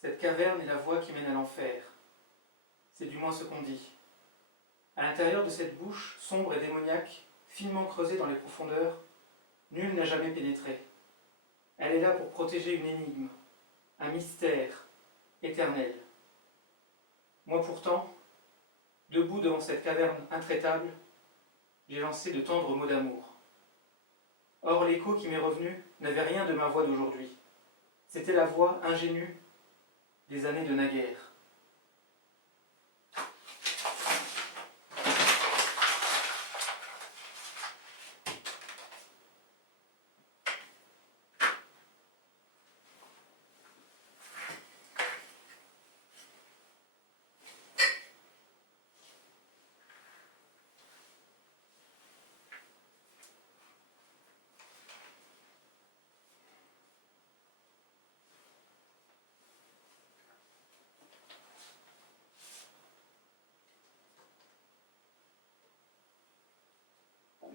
Cette caverne est la voie qui mène à l'enfer. C'est du moins ce qu'on dit. À l'intérieur de cette bouche sombre et démoniaque, finement creusée dans les profondeurs, nul n'a jamais pénétré. Elle est là pour protéger une énigme, un mystère éternel. Moi pourtant, debout devant cette caverne intraitable, j'ai lancé de tendres mots d'amour. Or l'écho qui m'est revenu n'avait rien de ma voix d'aujourd'hui. C'était la voix ingénue des années de naguère.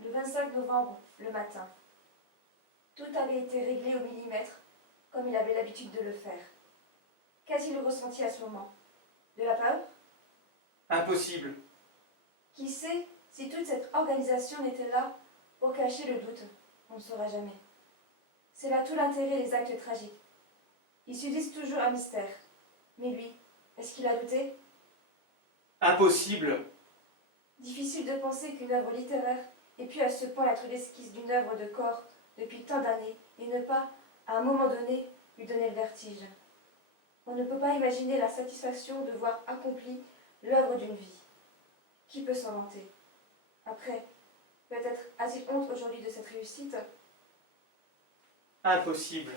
Le 25 novembre, le matin. Tout avait été réglé au millimètre, comme il avait l'habitude de le faire. Qu'a-t-il ressenti à ce moment? De la peur? Impossible. Qui sait si toute cette organisation n'était là pour cacher le doute? On ne saura jamais. C'est là tout l'intérêt des actes tragiques. Ils subsistent toujours un mystère. Mais lui, est-ce qu'il a douté? Impossible. Difficile de penser qu'une œuvre littéraire ait pu à ce point être l'esquisse d'une œuvre de corps depuis tant d'années et ne pas, à un moment donné, lui donner le vertige. On ne peut pas imaginer la satisfaction de voir accomplie l'œuvre d'une vie. Qui peut s'en vanter? Après, peut-être a-t-il honte aujourd'hui de cette réussite? Impossible.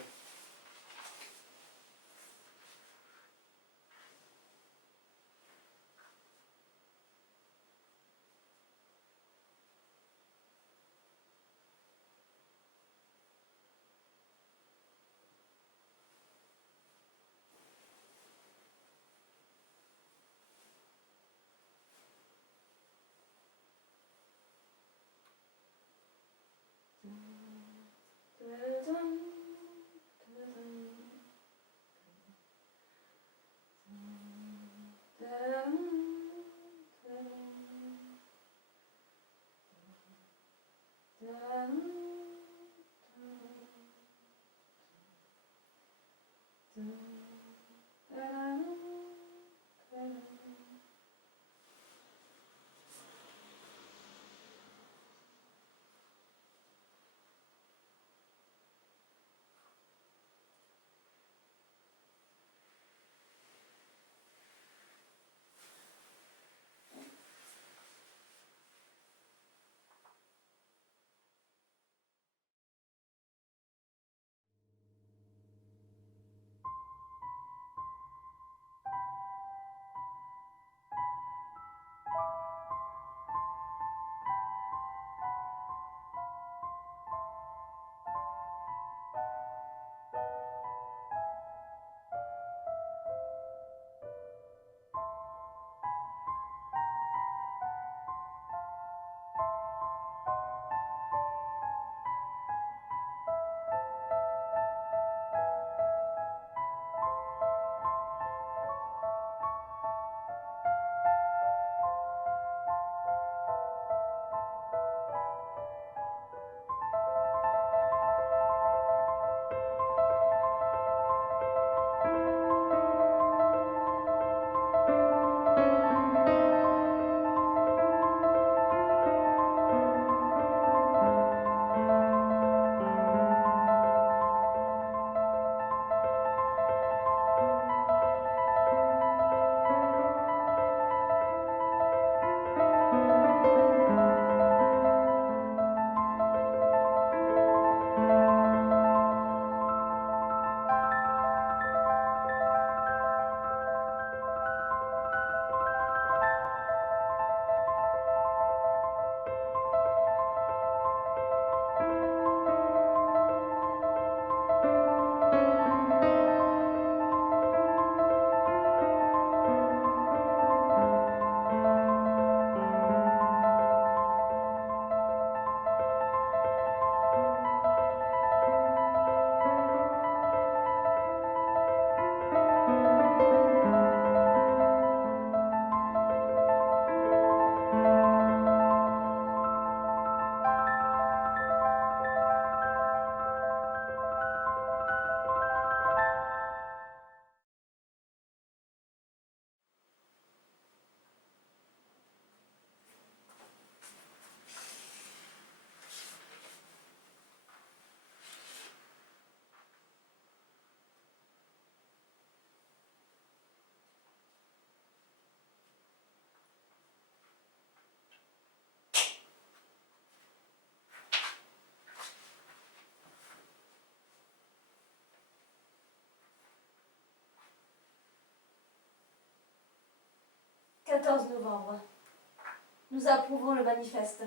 14 novembre. Nous approuvons le manifeste.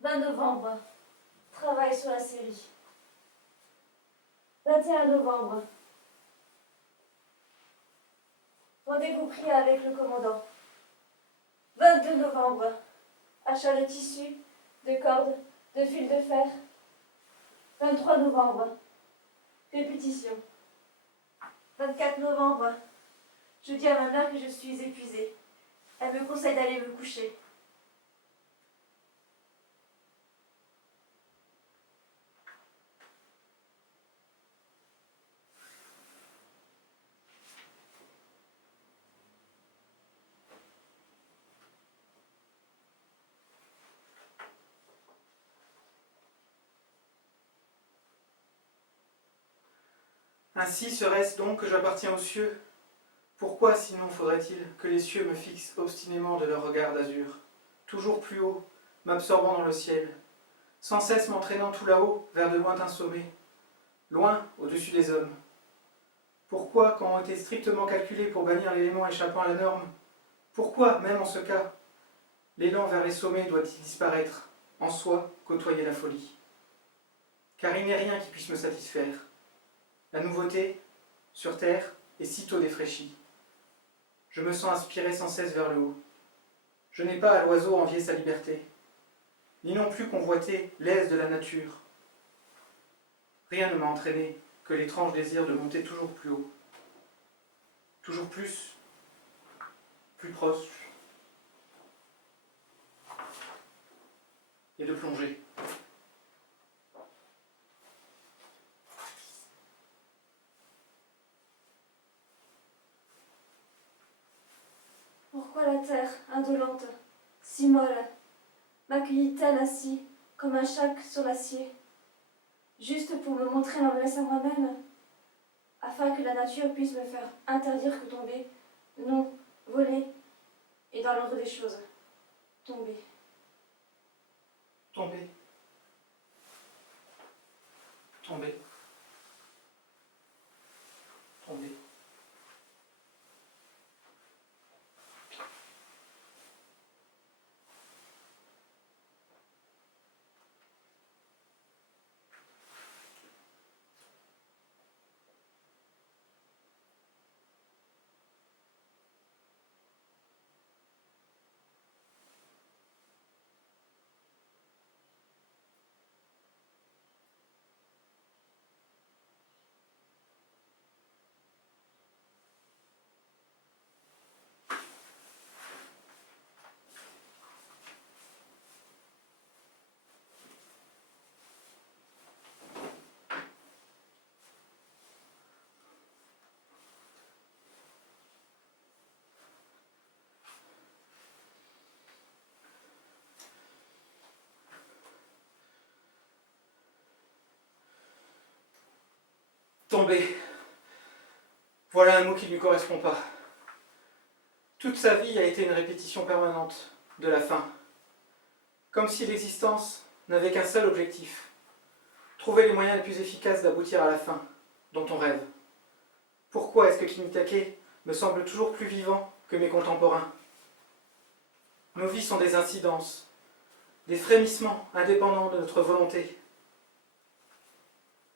20 novembre. Travail sur la série. 21 novembre. Rendez-vous pris avec le commandant. 22 novembre. Achat de tissus, de cordes, de fils de fer. 23 novembre. Répétition. 24 novembre. Je dis à ma mère que je suis épuisée. Elle me conseille d'aller me coucher. Ainsi serait-ce donc que j'appartiens aux cieux? Pourquoi sinon faudrait-il que les cieux me fixent obstinément de leur regard d'azur, toujours plus haut, m'absorbant dans le ciel, sans cesse m'entraînant tout là-haut vers de lointains sommets, loin au-dessus des hommes? Pourquoi, quand ont été strictement calculés pour bannir l'élément échappant à la norme, pourquoi, même en ce cas, l'élan vers les sommets doit-il disparaître, en soi côtoyer la folie? Car il n'est rien qui puisse me satisfaire. La nouveauté, sur terre, est sitôt défraîchie. Je me sens aspirer sans cesse vers le haut. Je n'ai pas à l'oiseau envié sa liberté, ni non plus convoité l'aise de la nature. Rien ne m'a entraîné que l'étrange désir de monter toujours plus haut, toujours plus proche, et de plonger. Pourquoi la terre, indolente, si molle, m'accueillit-elle assis comme un chac sur l'acier, juste pour me montrer l'envers à moi-même, afin que la nature puisse me faire interdire que tomber, non, voler, et dans l'ordre des choses, tomber. Tomber. Tomber. Tomber. Tomber. Voilà un mot qui ne lui correspond pas. Toute sa vie a été une répétition permanente de la fin. Comme si l'existence n'avait qu'un seul objectif. Trouver les moyens les plus efficaces d'aboutir à la fin, dont on rêve. Pourquoi est-ce que Kimitake me semble toujours plus vivant que mes contemporains? Nos vies sont des incidences, des frémissements indépendants de notre volonté.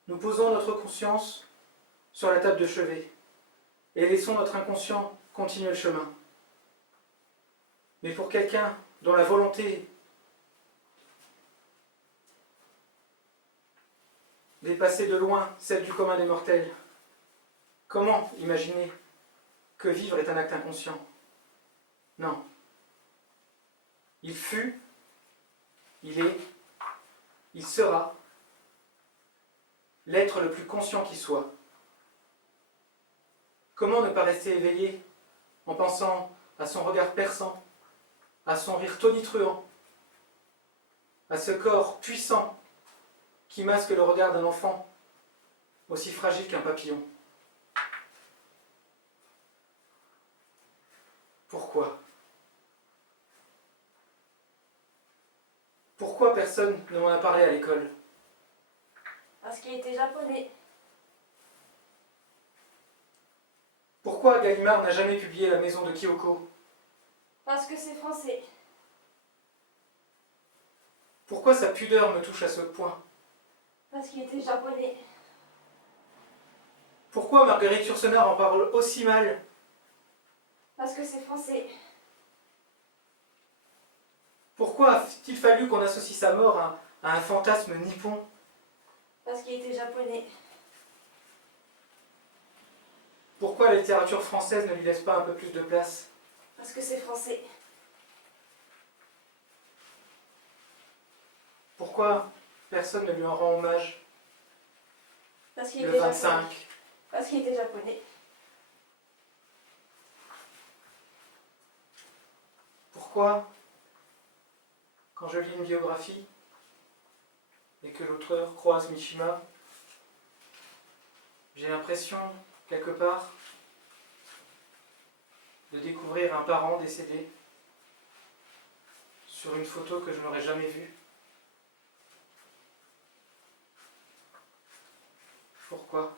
Nous posons notre conscience sur la table de chevet et laissons notre inconscient continuer le chemin. Mais pour quelqu'un dont la volonté dépassait de loin celle du commun des mortels, comment imaginer que vivre est un acte inconscient? Non. Il fut, il est, il sera l'être le plus conscient qui soit. Comment ne pas rester éveillé en pensant à son regard perçant, à son rire tonitruant, à ce corps puissant qui masque le regard d'un enfant aussi fragile qu'un papillon? Pourquoi? Pourquoi personne ne m'en a parlé à l'école? Parce qu'il était japonais. Pourquoi Gallimard n'a jamais publié La maison de Kyoko? Parce que c'est français. Pourquoi sa pudeur me touche à ce point? Parce qu'il était japonais. Pourquoi Marguerite Yourcenar en parle aussi mal? Parce que c'est français. Pourquoi a-t-il fallu qu'on associe sa mort à un fantasme nippon? Parce qu'il était japonais. Pourquoi la littérature française ne lui laisse pas un peu plus de place? Parce que c'est français. Pourquoi personne ne lui en rend hommage Parce qu'il le était japonais. 25? Parce qu'il était japonais. Pourquoi, quand je lis une biographie et que l'auteur croise Mishima, j'ai l'impression, quelque part, de découvrir un parent décédé sur une photo que je n'aurais jamais vue? Pourquoi?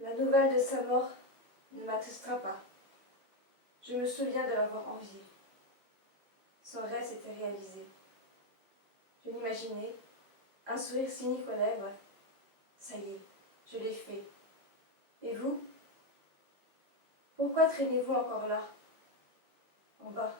La nouvelle de sa mort ne m'attristera pas. Je me souviens de l'avoir envié. Son rêve s'était réalisé. Je l'imaginais, un sourire cynique aux lèvres. Ça y est, je l'ai fait. Et vous? Pourquoi traînez-vous encore là, en bas?